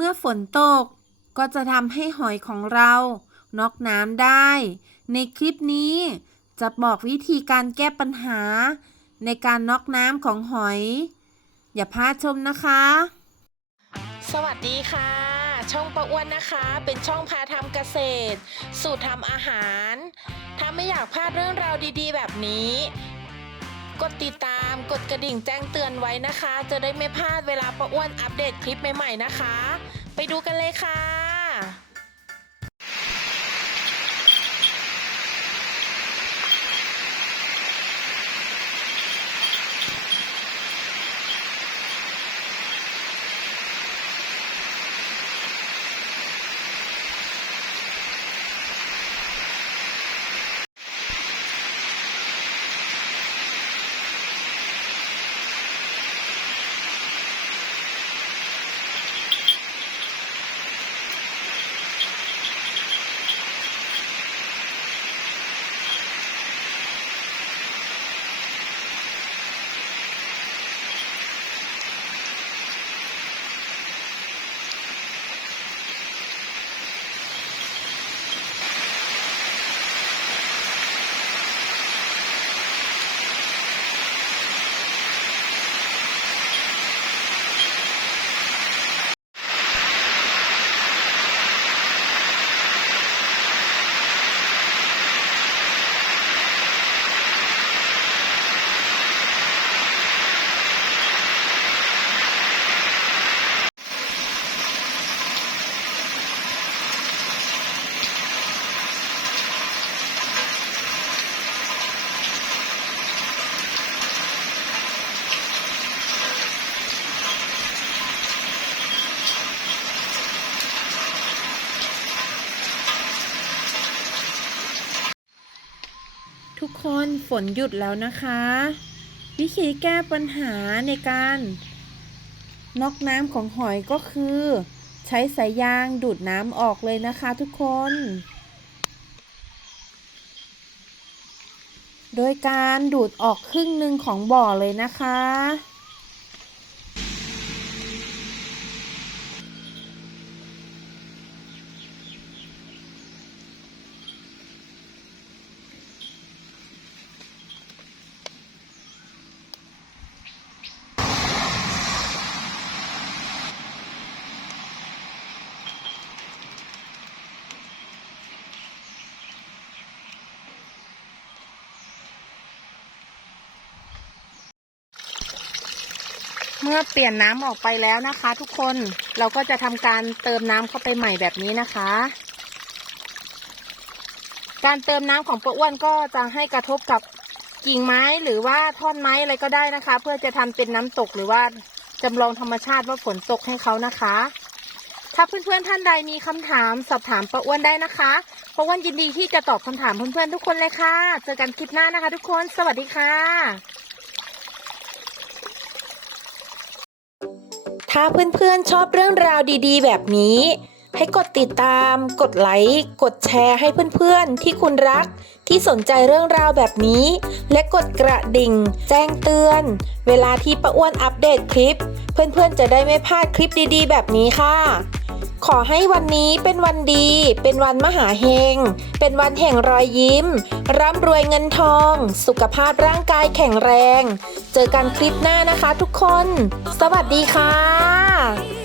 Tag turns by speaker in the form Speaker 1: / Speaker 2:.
Speaker 1: เมื่อฝนตกก็จะทำให้หอยของเราน็อกน้ำได้ ในคลิปนี้จะบอกวิธีการแก้ปัญหา ในการน็อกน้ำของหอย อย่าพลาดชมนะคะ
Speaker 2: สวัสดีค่ะ ช่องประอ้วนนะคะ เป็นช่องพาทำเกษตร สูตรทำอาหาร ถ้าไม่อยากพลาดเรื่องราวดีๆ แบบนี้ กดติดตามกดกระดิ่งแจ้งเตือนไว้นะคะ จะได้ไม่พลาดเวลาประอ้วนอัปเดตคลิปใหม่ๆนะคะ ไปดูกันเลยค่ะ
Speaker 1: ทุกคนฝนหยุดแล้วนะคะ วิธีแก้ปัญหาในการน็อกน้ำของหอยก็คือ ใช้สายยางดูดน้ำออกเลยนะคะทุกคน โดยการดูดออกครึ่งหนึ่งของบ่อเลยนะคะ เมื่อเปลี่ยนน้ำออกไปแล้วนะคะ ทุกคนเราก็จะทำการเติมน้ำเข้าไปใหม่แบบนี้นะคะ การเติมน้ำของป้าอ้วนก็จะให้กระทบกับกิ่งไม้หรือว่าท่อนไม้อะไรก็ได้นะคะ เพื่อจะทำเป็นน้ำตกหรือว่าจำลองธรรมชาติว่าฝนตกให้เขานะคะ ถ้าเพื่อนๆท่านใดมีคำถามสอบถามป้าอ้วนได้นะคะป้าอ้วนยินดีที่จะตอบคำถามเพื่อนๆทุกคนเลยค่ะ เจอกันคลิปหน้านะคะ ทุกคน สวัสดีค่ะ
Speaker 2: ถ้าเพื่อนๆชอบเรื่องราวดีๆ แบบนี้ ให้กดติดตาม กดไลค์ กดแชร์ให้เพื่อนๆ ที่คุณรัก ที่สนใจเรื่องราวแบบนี้ และกดกระดิ่ง แจ้งเตือน เวลาที่ป้าอ้วนอัปเดตคลิป เพื่อนๆจะได้ไม่พลาดคลิปดีๆ แบบนี้ค่ะ ขอให้วันนี้เป็นวันดี เป็นวันมหาเฮง เป็นวันแห่งรอยยิ้ม ร่ำรวยเงินทอง สุขภาพร่างกายแข็งแรง เจอกันคลิปหน้านะคะทุกคน สวัสดีค่ะ